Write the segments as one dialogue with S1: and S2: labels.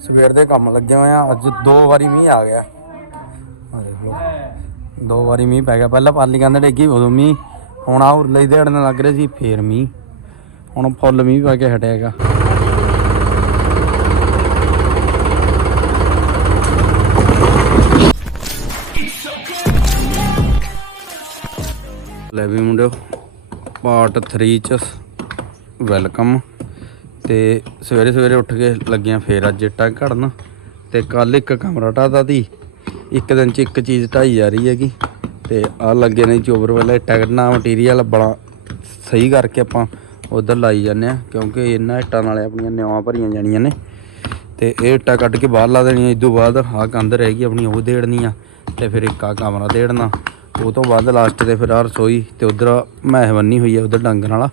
S1: ਸਵੇਰ ਦੇ ਕੰਮ ਲੱਗੇ ਹੋਏ ਆ, ਅੱਜ ਦੋ ਵਾਰੀ ਮੀਂਹ ਆ ਗਿਆ। ਆ ਦੇਖ ਲਓ। ਦੋ ਵਾਰੀ ਮੀਂਹ ਪੈ ਗਿਆ। ਪਹਿਲਾਂ ਪਾਲੀ ਕੰਧ ਡੇਗੀ ਉਦੋਂ ਮੀਂਹ। ਹੁਣ ਆ ਉਰਲੇ ਦੇੜਨ ਲੱਗ ਰਹੇ ਸੀ, ਫੇਰ ਮੀਂਹ। ਹੁਣ ਫੁੱਲ ਮੀਂਹ ਪੈ ਕੇ ਹਟੇਗਾ ਲੈ ਵੀ ਮੁੰਡਿਓ ਪਾਰਟ 3 ਚ ਵੈਲਕਮ ਤੇ ਸਵੇਰੇ ਸਵੇਰੇ ਉੱਠ ਕੇ ਲੱਗੀਆਂ ਫੇਰ ਅੱਜ ਇੱਟਾਂ ਘੜਨ ਤੇ ਕੱਲ ਇੱਕ ਕਮਰਾ ਢਾਦਾ ਤੀ ਇੱਕ ਦਿਨ ਚ ਇੱਕ ਚੀਜ਼ ਢਾਈ ਜਾ ਰਹੀ ਹੈਗੀ ਤੇ ਆ ਲੱਗੇ ਨੇ ਚੋਬਰ ਵਾਲਾ ਇੱਟਾਂ ਕੱਢਣਾ। ਮਟੀਰੀਅਲ ਬੜਾ ਸਹੀ ਕਰਕੇ ਆਪਾਂ ਉਧਰ ਲਾਈ ਜਾਂਦੇ ਆ ਕਿਉਂਕਿ ਇਹਨਾਂ ਇੱਟਾਂ ਨਾਲ ਆਪਣੀਆਂ ਨਿਆਵਾਂ ਭਰੀਆਂ ਜਾਣੀਆਂ ਨੇ। ਤੇ ਇਹ ਇੱਟਾਂ ਕੱਢ ਕੇ ਬਾਹਰ ਲਾ ਦੇਣੀਆਂ, ਇਸ ਤੋਂ ਬਾਅਦ ਆਹ ਕੰਧ ਰਹੇਗੀ ਆਪਣੀ, ਉਹ ਦੇੜਨੀ ਆ ਤੇ ਫਿਰ ਇੱਕ ਆ ਕਮਰਾ ਦੇੜਨਾ। ਉਹ ਤੋਂ ਬਾਅਦ ਲਾਸਟ ਤੇ ਫਿਰ ਆ ਰਸੋਈ ਤੇ ਉਧਰ ਮੈਹ ਹੋਈ ਆ, ਉਧਰ ਡੰਗਰ ਵਾਲਾ।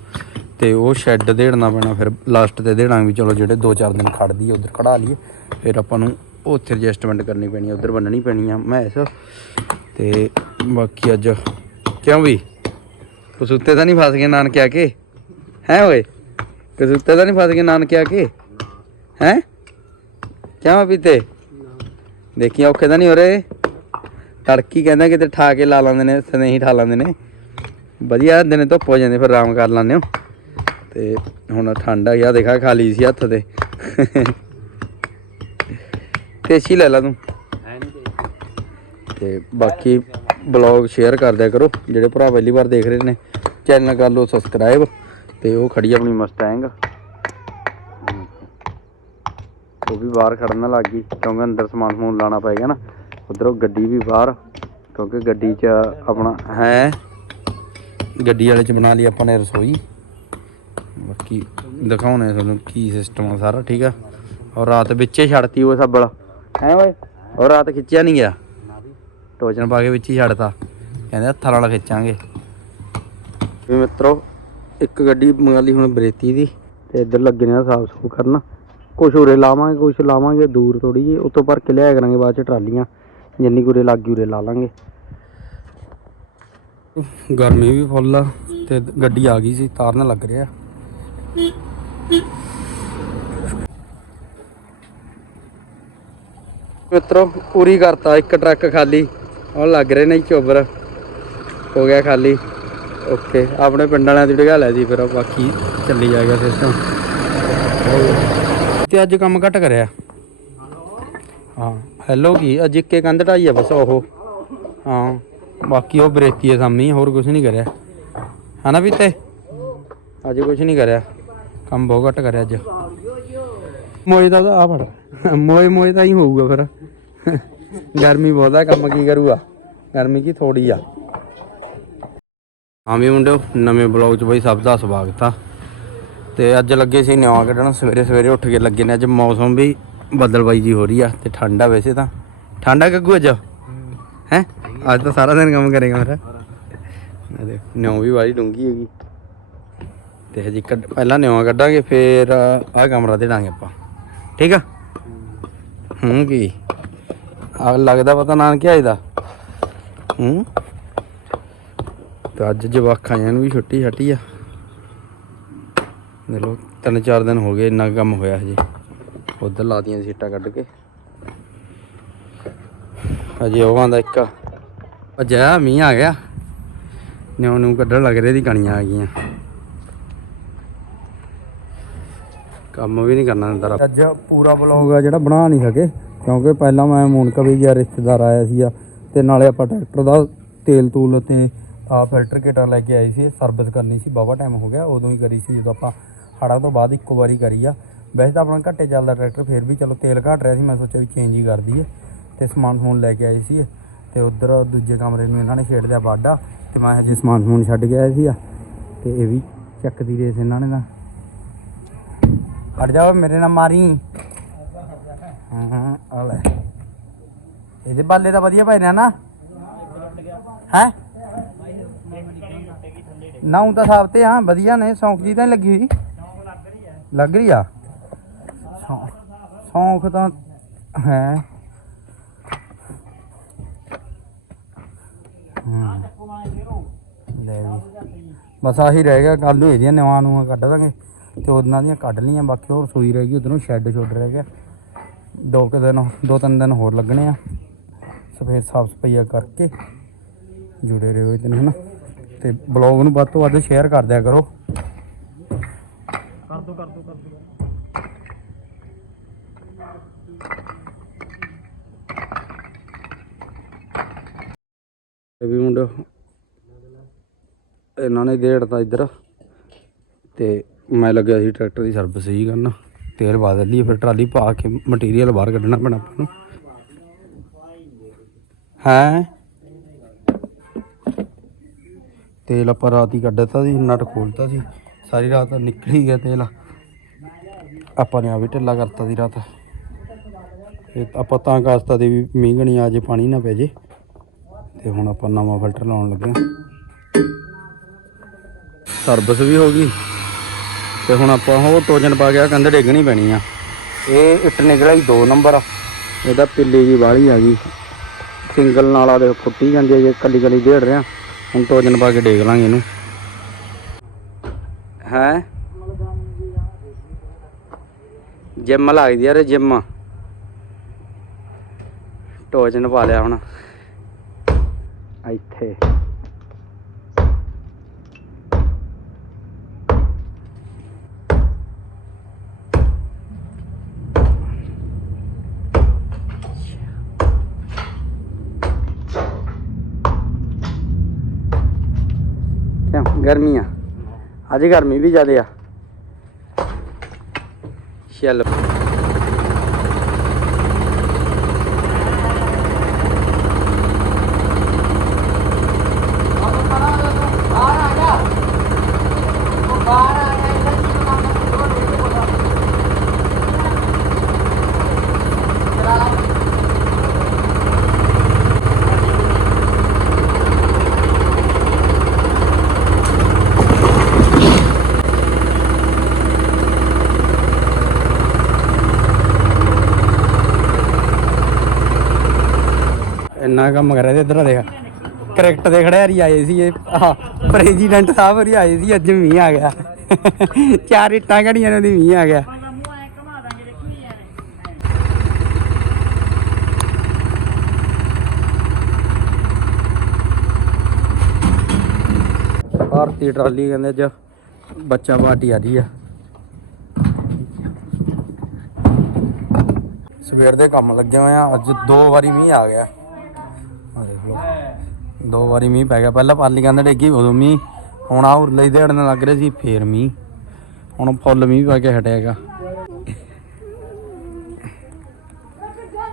S1: ਤੇ ਉਹ ਸ਼ੈੱਡ ਦੇੜਨਾ ਪੈਣਾ, ਫਿਰ ਲਾਸਟ ਤੇ ਦੇੜਾਂਗੇ ਵੀ ਚਲੋ ਜਿਹੜੇ 2-4 ਦਿਨ ਖੜਦੀ ਹੈ ਉਧਰ ਖੜਾ ਲਈਏ। ਫਿਰ ਆਪਾਂ ਨੂੰ ਉੱਥੇ ਐਡਜਸਟਮੈਂਟ ਕਰਨੀ ਪੈਣੀ ਹੈ ਉਧਰ ਬੰਨਣੀ ਪੈਣੀ ਆ ਮੈਸ। ਤੇ ਬਾਕੀ ਅੱਜ ਕਿਉਂ ਵੀ? ਕਸੂਤੇ ਤਾਂ ਨਹੀਂ ਫਸ ਗਏ ਨਾਨਕੇ ਆ ਕੇ? ਹੈ ਓਏ? ਕਸੂਤੇ ਤਾਂ ਨਹੀਂ ਫਸ ਗਏ ਨਾਨਕੇ ਆ ਕੇ? ਹੈ? ਕਿਉਂ ਪੀਤੇ? ਦੇਖੀ ਔਖੇ ਤਾਂ ਨਹੀਂ ਹੋ ਰਹੇ? ਤੜਕੀ ਕਹਿੰਦਾ ਕਿਤੇ ਠਾ ਕੇ ਲਾ ਲੈਂਦੇ ਨੇ, ਸਨੇਹੀ ਠਾ ਲੈਂਦੇ ਨੇ। ਵਧੀਆ ਦਿਨੇ ਧੁੱਪ ਹੋ ਜਾਂਦੀ, ਫਿਰ ਆਰਾਮ ਕਰ ਲੈਂਦੇ ਹੋ। ਤੇ ਹੁਣ ਠੰਡ ਆ ਗਿਆ ਦੇਖਾ ਖਾਲੀ ਸੀ ਹੱਥ ਤੇ। ਤੇਸੀ ਲੈ ਲਾ ਤੂੰ। ਤੇ ਬਾਕੀ ਬਲੌਗ ਸ਼ੇਅਰ ਕਰਦਿਆ ਕਰੋ। ਜਿਹੜੇ ਭਰਾ ਪਹਿਲੀ ਵਾਰ ਦੇਖ ਰਹੇ ਨੇ, ਚੈਨਲ ਕਰ ਲਓ, ਸਬਸਕ੍ਰਾਈਬ। ਤੇ ਉਹ ਖੜੀ ਆਪਣੀ ਮਸਟੈਂਗ ਉਹ ਵੀ ਬਾਹਰ ਖੜਨ ਨਾ ਲੱਗ ਗਈ, ਕਿਉਂਕਿ ਅੰਦਰ ਸਮਾਨ ਸਮੂਨ ਲਾਣਾ ਪਏਗਾ ਨਾ। ਉਧਰੋਂ ਗੱਡੀ ਵੀ ਬਾਹਰ, ਕਿਉਂਕਿ ਗੱਡੀ 'ਚ ਆਪਣਾ ਹੈ। ਗੱਡੀ ਵਾਲੇ 'ਚ ਬਣਾ ਲਈ ਆਪਾਂ ਨੇ ਰਸੋਈ। ਬਾਕੀ ਦਿਖਾਉਣੇ ਤੁਹਾਨੂੰ ਕੀ ਸਿਸਟਮ ਆ ਸਾਰਾ, ਠੀਕ ਆ? ਔਰ ਰਾਤ ਵਿੱਚੇ ਛੱਡਤੀ ਉਹ ਸੱਬਲ। ਹੈ ਓਏ? ਔਰ ਰਾਤ ਖਿੱਚਿਆ ਨਹੀਂ ਗਿਆ? ਟੋਚਨ ਪਾ ਕੇ ਵਿੱਚ ਹੀ ਛੱਡਤਾ। ਕਹਿੰਦੇ ਹੱਥਾਂ ਨਾਲ ਖਿੱਚਾਂਗੇ। ਵੀ ਮਿੱਤਰੋ, ਇੱਕ ਗੱਡੀ ਮੰਗਾ ਲਈ ਹੁਣ ਬਰੇਤੀ ਦੀ, ਤੇ ਇੱਧਰ ਲੱਗੇ ਨੇ ਸਾਫ਼ ਸੁਫ ਕਰਨ। ਕੁਛ ਉਰੇ ਲਾਵਾਂਗੇ, ਕੁਛ ਲਾਵਾਂਗੇ, ਦੂਰ ਥੋੜੀ ਜਿਹੀ। ਉੱਤੋਂ ਭਰ ਕੇ ਲਿਆਇਆ ਕਰਾਂਗੇ ਬਾਅਦ ਚ ਟਰਾਲੀਆਂ। ਜਿੰਨੀ ਕੁਰੇ ਲੱਗੀ ਉਰੇ ਲਾ ਲਾਂਗੇ। ਗਰਮੀ ਵੀ ਫੁੱਲ ਆ, ਤੇ ਗੱਡੀ ਆ ਗਈ ਸੀ ਤਾਰਨ ਲੱਗ ਰਿਹਾ। ਮਿੱਤਰੋ, ਪੂਰੀ ਕਰਤਾ, ਇੱਕ ਟਰੱਕ ਖਾਲੀ। ਉਹ ਲੱਗ ਰਹੇ ਨੇ ਚੋਬਰ। ਹੋ ਗਿਆ ਖਾਲੀ। ਓਕੇ, ਆਪਣੇ ਪਿੰਡ ਵਾਲਿਆਂ ਦੀ ਢਗਾ ਲੈ ਜੀ, ਫਿਰ ਬਾਕੀ ਚੱਲੀ ਜਾਏਗਾ ਸਿਸਟਮ ਤੇ। ਅੱਜ ਕੰਮ ਘੱਟ ਕਰਿਆ? ਹਾਂ ਹੈਲੋ ਕੀ, ਅੱਜ ਇੱਕੇ ਕੰਧ ਢਾਈ ਆ ਬਸ ਉਹ। ਹਾਂ, ਬਾਕੀ ਉਹ ਬਰੇਤੀ ਆ ਸਾਮੀ, ਹੋਰ ਕੁਝ ਨਹੀਂ ਕਰਿਆ। ਹਨਾ ਵੀ ਤੇ ਅੱਜ ਕੁਝ ਨਹੀਂ ਕਰਿਆ। ਕੰਮ ਬਹੁਤ ਘੱਟ ਕਰਿਆ ਅੱਜ। ਮੋਏ ਦਾ ਆ ਫੜ। ਮੋਏ ਮੋਏ ਦਾ ਹੀ ਹੋਊਗਾ ਫਿਰ। ਗਰਮੀ ਬਹੁਤ ਆ ਕੰਮ ਕੀ ਕਰੂਗਾ? ਗਰਮੀ ਕੀ ਥੋੜੀ ਆ। ਹਾਂ ਵੀ ਮੁੰਡਿਓ ਨਵੇਂ ਬਲੌਗ 'ਚ ਬਈ ਸਭ ਦਾ ਸਵਾਗਤ ਆ। ਤੇ ਅੱਜ ਲੱਗੇ ਸੀ ਨਿਆਂ ਕੱਢਣ ਸਵੇਰੇ ਸਵੇਰੇ ਉੱਠ ਕੇ ਲੱਗੇ ਨੇ ਅੱਜ ਮੌਸਮ ਵੀ ਬੱਦਲਬਾਈ ਜੀ ਹੋ ਰਹੀ ਆ ਤੇ ਠੰਡ ਵੈਸੇ ਤਾਂ। ਠੰਡ ਗੱਗੂ ਅੱਜ? ਹੈ? ਅੱਜ ਤਾਂ ਸਾਰਾ ਦਿਨ ਕੰਮ ਕਰੇਗਾ ਮੇਰਾ। ਆ ਦੇਖ ਨਿਉ ਵੀ ਵਾਲੀ ਡੂੰਗੀ ਹੈਗੀ। ਤੇ ਹਜੇ ਕੱਢ ਪਹਿਲਾਂ ਨਿਉਆ ਕੱਢਾਂਗੇ ਫੇਰ ਆਹ ਕਮਰਾ ਦੇ ਦਾਂਗੇ ਆਪਾਂ। ਠੀਕ ਆ? ਹੂੰ ਕੀ? ਆ ਲੱਗਦਾ ਪਤਾ ਨਾਂ ਕੀ ਆਇਦਾ ਹੂੰ? ਤੇ ਅੱਜ ਜਵਾਖਾਂ ਨੂੰ ਵੀ ਛੁੱਟੀ ਛੱਟੀ ਆ। ਦੇ ਲੋ ਤਿੰਨ ਚਾਰ ਦਿਨ ਹੋ ਗਏ, ਇੰਨਾ ਕੰਮ ਹੋਇਆ ਹਜੇ। ਉਧਰ ਲਾਤੀਆਂ ਸੀਟਾਂ ਕੱਢ ਕੇ। ਹਜੇ ਉਹ ਆਂਦਾ ਇੱਕ ਅਜਾ ਮੀਂਹ ਆ ਗਿਆ। ਨਿਉ ਨੂੰ ਕੱਢਣ ਲੱਗ ਰਹੇ ਦੀ ਕਣੀਆਂ ਆ ਗਈਆਂ। ਕੰਮ ਵੀ ਨਹੀਂ ਕਰਨਾ ਹੁੰਦਾ ਅੱਜ ਪੂਰਾ ਵਲੌਗ ਆ ਜਿਹੜਾ ਬਣਾ ਨਹੀਂ ਸਕੇ। ਕਿਉਂਕਿ ਪਹਿਲਾਂ ਮੈਂ ਮੂਨਕਾ ਵੀ ਗਿਆ, ਰਿਸ਼ਤੇਦਾਰ ਆਇਆ ਸੀ ਤੇ ਨਾਲੇ ਆਪਾਂ ਟਰੈਕਟਰ ਦਾ ਤੇਲ ਤੂਲ ਤੇ ਆ ਫਿਲਟਰ ਕਿਟਾਂ ਲੈ ਕੇ ਆਏ ਸੀ, ਸਰਵਿਸ ਕਰਨੀ ਸੀ ਬਾਵਾ ਟਾਈਮ ਹੋ ਗਿਆ, ਉਦੋਂ ਹੀ ਕਰੀ ਸੀ, ਜਦੋਂ ਆਪਾਂ ਹੜਾਂ ਤੋਂ ਬਾਅਦ ਇੱਕੋ ਵਾਰੀ ਕਰੀ ਆ। ਵੈਸੇ ਤਾਂ ਆਪਣਾ ਘੱਟੇ ਚੱਲਦਾ ਟਰੈਕਟਰ, ਫਿਰ ਵੀ ਚਲੋ ਤੇਲ ਘਟ ਰਿਹਾ ਸੀ, ਮੈਂ ਸੋਚਿਆ ਵੀ ਚੇਂਜ ਹੀ ਕਰ ਦਈਏ ਤੇ ਸਮਾਨ ਸਮੂਨ ਲੈ ਕੇ ਆਏ ਸੀ। ਤੇ ਉਧਰ ਦੂਜੇ ਕਮਰੇ ਨੂੰ ਇਹਨਾਂ ਨੇ ਛੇੜ ਲਿਆ ਬਾਡਾ ਤੇ ਮੈਂ ਹਜੇ ਸਮਾਨ ਸਮੂਨ ਛੱਡ ਕੇ ਆਇਆ ਸੀ ਤੇ ਇਹ ਵੀ ਚੱਕਦੀ ਰੇਸ ਇਹਨਾਂ ਨੇ ਤਾਂ। ਹਟ ਜਾ ਮੇਰੇ ਨਾਲ ਮਾਰੀ। ਹਾਂ। ਆ ਲੈ। ਇਹਦੇ ਬਾਲੇ ਤਾਂ ਵਧੀਆ ਪੈ ਰਿਹਾ ਨਾ ਹੈ? ਨਾ ਤਾਂ ਸਾਫ਼ ਤੇ ਆ, ਵਧੀਆ ਨੇ, ਸੌਂਕ ਜੀ ਤਾਂ ਨੀ ਲੱਗੀ ਹੋਈ? ਲੱਗ ਰਹੀ ਆ? ਸੌਂ- ਸੌਂਕ ਤਾਂ ਹੈ। ਹੂੰ। ਲੈ ਬਸ ਆਹੀ ਰਹਿ ਗਿਆ ਕੱਲ ਨੂੰ ਇਹਦੀਆਂ ਨਿਵਾਂ ਨੂੰ ਕੱਢ ਦਾਂਗੇ। ਤੇ ਉਹਨਾਂ ਦੀਆਂ ਕੱਢ ਲਈਆਂ, ਬਾਕੀ ਹੋਰ ਸੋਈ ਰਹਿ ਗਈ, ਉਧਰੋਂ ਸ਼ੈੱਡ ਛੋਡ ਰਹਿ ਗਿਆ। ਦੋ ਕੁ ਦਿਨ ਦੋ ਤਿੰਨ ਦਿਨ ਹੋਰ ਲੱਗਣੇ ਆ। ਸਫੇਦ ਸਾਫ਼ ਸਫਾਈਆ ਕਰਕੇ ਜੁੜੇ ਰਹੋ ਇਹਦੇ ਨਾਲ ਹਨਾ? ਤੇ ਬਲੌਗ ਨੂੰ ਵੱਧ ਤੋਂ ਵੱਧ ਸ਼ੇਅਰ ਕਰ ਦਿਆ ਕਰੋ। ਕਰ ਦੋ ਕਰ ਦੋ ਕਰ ਦੋ। ਇਹ ਵੀ ਮੁੰਡਾ ਇਹਨਾਂ ਨੇ ਦੇੜਤਾ ਇੱਧਰ ਤੇ ਮੈਂ ਲੱਗਿਆ ਸੀ ਟਰੈਕਟਰ ਦੀ ਸਰਵਿਸ ਹੀ ਕਰਨ। ਤੇਲ ਪਾ ਦਿੱਲੀ ਫਿਰ ਟਰਾਲੀ ਪਾ ਕੇ ਮਟੀਰੀਅਲ ਬਾਹਰ ਕੱਢਣਾ ਪੈਣਾ ਆਪਾਂ ਨੂੰ। ਹੈ? ਤੇਲ ਆਪਾਂ ਰਾਤ ਹੀ ਕੱਢ ਦਿੱਤਾ ਸੀ, ਨਟ ਖੋਲਤਾ ਸੀ। ਸਾਰੀ ਰਾਤ ਨਿਕਲ ਹੀ ਗਿਆ ਤੇਲ। ਆਪਾਂ ਨੇ ਆ ਵੀ ਢਿੱਲਾ ਕਰਤਾ ਸੀ ਰਾਤ। ਇਹ ਆਪਾਂ ਤਾਂ ਕਾਸਤਾ ਦੇ ਵੀ ਮੀਂਹ ਗਣੀ ਆ ਜੇ, ਪਾਣੀ ਨਾ ਪੈ ਜੇ। ਤੇ ਹੁਣ ਆਪਾਂ ਨਵਾਂ ਫਿਲਟਰ ਲਾਉਣ ਲੱਗੇ ਹਾਂ ਸਰਵਿਸ ਵੀ ਹੋ ਗਈ। ਤੇ ਹੁਣ ਆਪਾਂ ਉਹ ਟੋਜਨ ਪਾ ਗਿਆ ਕੰਧ ਡੇਗਣੀ ਪੈਣੀ ਆ। ਇਹ ਇੱਟ ਨਿਕਲਿਆ 2 ਨੰਬਰ। ਇਹਦਾ ਪਿੱਲੀ ਜੀ ਬਾਹਲੀ ਆ ਗਈ ਸਿੰਗਲ ਨਾਲ ਆ ਦੇ ਫੁੱਟੀ ਜਾਂਦੀ ਹੈ ਜੇ ਕੱਲੀ ਕੱਲੀ ਢੇੜ ਰਿਆ। ਹੁਣ ਟੋਜਨ ਪਾ ਕੇ ਡੇਗ ਲਾਂਗੇ ਇਹਨੂੰ। ਹੈ? ਜਿੰਮ ਲੱਗਦੀ ਯਾਰ ਜਿੰਮ। ਟੋਜਨ ਪਾ ਲਿਆ ਹੁਣ। ਇੱਥੇ ਕਿਉਂ ਗਰਮੀ ਆ। ਅੱਜ ਗਰਮੀ ਵੀ ਜ਼ਿਆਦੇ ਆ ਚੱਲ ਇੰਨਾ ਕੰਮ ਕਰ ਰਹੇ ਤੇ ਇਧਰ ਦੇਖ। ਕ੍ਰਿਕਟ ਦੇ ਖਿਡਾਰੀ ਆਏ ਸੀ ਇਹ ਆਹ ਪ੍ਰੈਜ਼ੀਡੈਂਟ ਸਾਹਿਬ ਹਰੀ ਆਏ ਸੀ, ਅੱਜ ਮੀਂਹ ਆ ਗਿਆ। ਚਾਰ ਇੱਟਾਂ ਘੜੀਆਂ ਨੇ, ਉਹਦੀ ਮੀਂਹ ਆ ਗਿਆ। ਭਾਰਤੀ ਟਰਾਲੀ ਕਹਿੰਦੇ ਅੱਜ ਬੱਚਾ ਪਾਰਟੀ ਆ ਰਹੀ ਆ। ਸਵੇਰ ਦੇ ਕੰਮ ਲੱਗੇ ਹੋਏ ਆ, ਅੱਜ ਦੋ ਵਾਰੀ ਮੀਂਹ ਆ ਗਿਆ। ਦੋ ਵਾਰੀ ਮੀਂਹ ਪੈ ਗਿਆ। ਪਹਿਲਾਂ ਪਾਲੀ ਕਹਿੰਦੇ ਡੇਗੀ ਉਦੋਂ ਮੀਂਹ, ਹੁਣ ਆ ਉਰਲੇ ਦੇੜਨ ਲੱਗ ਰਹੇ ਸੀ, ਫੇਰ ਮੀਂਹ। ਹੁਣ ਫੁੱਲ ਮੀਂਹ ਪੈ ਕੇ ਹਟੇਗਾ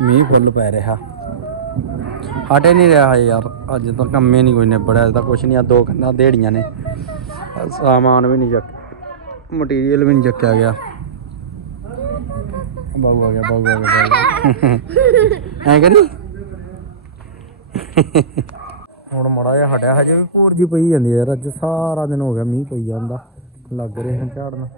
S1: ਮੀਂਹ ਫੁੱਲ ਪੈ ਰਿਹਾ। ਹਟੇ ਨਹੀਂ ਰਿਹਾ ਯਾਰ, ਅੱਜ ਤਾਂ ਕੰਮੇ ਨਹੀਂ ਕੋਈ ਨਿਬੜਿਆ, ਅੱਜ ਤਾਂ ਕੁਛ ਨਹੀਂ ਆ ਦੋ ਕੰਨਾਂ ਦੇੜੀਆਂ ਨੇ। ਆਹ ਸਾਮਾਨ ਵੀ ਨਹੀਂ ਚੱਕ ਮਟੀਰੀਅਲ ਵੀ ਨਹੀਂ ਚੱਕਿਆ ਗਿਆ। ਬਾਬੂ ਆ ਗਿਆ ਬਾਬੂ ਆ ਗਿਆ ਐ ਕਰੀ ਹੁਣ ਮੜਾ ਜਿਹਾ ਹਟਿਆ ਹਜੇ ਵੀ। ਭੂਰ ਜੀ ਪਈ ਜਾਂਦੀ ਯਾਰ ਅੱਜ ਸਾਰਾ ਦਿਨ ਹੋ ਗਿਆ ਮੀਂਹ ਪਈ ਜਾਂਦਾ ਲੱਗ ਰਿਹਾ ਝਾੜਨ।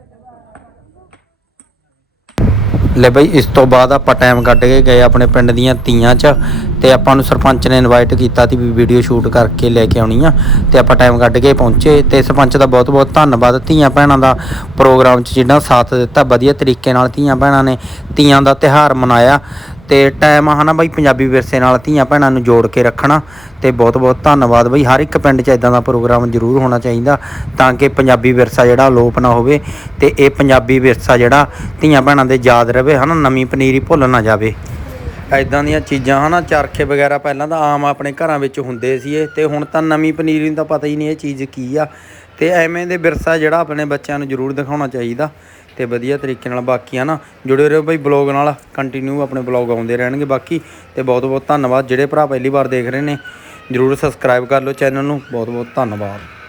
S1: ਲੈ ਬਈ ਇਸ ਤੋਂ ਬਾਅਦ ਆਪਾਂ ਟਾਈਮ ਕੱਢ ਕੇ ਗਏ ਆਪਣੇ ਪਿੰਡ ਦੀਆਂ ਤੀਆਂ 'ਚ। ਤੇ ਆਪਾਂ ਨੂੰ ਸਰਪੰਚ ਨੇ ਇਨਵਾਈਟ ਕੀਤਾ ਸੀ ਵੀ ਵੀਡੀਓ ਸ਼ੂਟ ਕਰਕੇ ਲੈ ਕੇ ਆਉਣੀ ਆ, ਤੇ ਆਪਾਂ ਟਾਈਮ ਕੱਢ ਕੇ ਪਹੁੰਚੇ। ਤੇ ਸਰਪੰਚ ਦਾ ਬਹੁਤ ਬਹੁਤ ਧੰਨਵਾਦ ਧੀਆਂ ਭੈਣਾਂ ਦਾ ਪ੍ਰੋਗਰਾਮ 'ਚ ਜਿਹੜਾ ਸਾਥ ਦਿੱਤਾ, ਵਧੀਆ ਤਰੀਕੇ ਨਾਲ ਧੀਆਂ ਭੈਣਾਂ ਨੇ ਧੀਆਂ ਦਾ ਤਿਹਾਰ ਮਨਾਇਆ। ਤੇ ਟਾਈਮ ਆ ਹਨਾ ਬਈ, ਪੰਜਾਬੀ ਵਿਰਸੇ ਨਾਲ ਧੀਆਂ ਭੈਣਾਂ ਨੂੰ ਜੋੜ ਕੇ ਰੱਖਣਾ। ਤੇ ਬਹੁਤ ਬਹੁਤ ਧੰਨਵਾਦ ਬਈ। ਹਰ ਇੱਕ ਪਿੰਡ 'ਚ ਇਦਾਂ ਦਾ ਪ੍ਰੋਗਰਾਮ ਜ਼ਰੂਰ ਹੋਣਾ ਚਾਹੀਦਾ ਤਾਂ ਕਿ ਪੰਜਾਬੀ ਵਿਰਸਾ ਜਿਹੜਾ ਲੋਪ ਨਾ ਹੋਵੇ ਤੇ ਇਹ ਪੰਜਾਬੀ ਵਿਰਸਾ ਜਿਹੜਾ ਧੀਆਂ ਭੈਣਾਂ ਦੇ ਯਾਦ ਰਵੇ, ਹਨਾ, ਨਵੀਂ ਪਨੀਰੀ ਭੁੱਲ ਨਾ ਜਾਵੇ। ਐਦਾਂ ਦੀਆਂ ਚੀਜ਼ਾਂ, ਹਨਾ, ਚਰਖੇ ਵਗੈਰਾ ਪਹਿਲਾਂ ਤਾਂ ਆਮ ਆਪਣੇ ਘਰਾਂ ਵਿੱਚ ਹੁੰਦੇ ਸੀਗੇ ਤੇ ਹੁਣ ਤਾਂ ਨਵੀਂ ਪਨੀਰੀ ਨੂੰ ਤਾਂ ਪਤਾ ਹੀ ਨਹੀਂ ਇਹ ਚੀਜ਼ ਕੀ ਆ। ਤੇ ਐਵੇਂ ਦੇ ਵਿਰਸਾ ਜਿਹੜਾ ਆਪਣੇ ਬੱਚਿਆਂ ਨੂੰ ਜ਼ਰੂਰ ਦਿਖਾਉਣਾ ਚਾਹੀਦਾ ਤੇ ਵਧੀਆ ਤਰੀਕੇ ਨਾਲ ਬਾਕੀ, ਹਨਾ, ਜੁੜੇ ਰਹੋ ਬਈ ਬਲੌਗ ਨਾਲ ਕੰਟੀਨਿਊ ਆਪਣੇ ਬਲੌਗ ਆਉਂਦੇ ਰਹਿਣਗੇ ਬਾਕੀ ਤੇ ਬਹੁਤ ਬਹੁਤ ਧੰਨਵਾਦ। ਜਿਹੜੇ ਭਰਾ ਪਹਿਲੀ ਵਾਰ ਦੇਖ ਰਹੇ ਨੇ, ਜਰੂਰ ਸਬਸਕ੍ਰਾਈਬ ਕਰ ਲਓ ਚੈਨਲ ਨੂੰ। ਬਹੁਤ ਬਹੁਤ ਧੰਨਵਾਦ।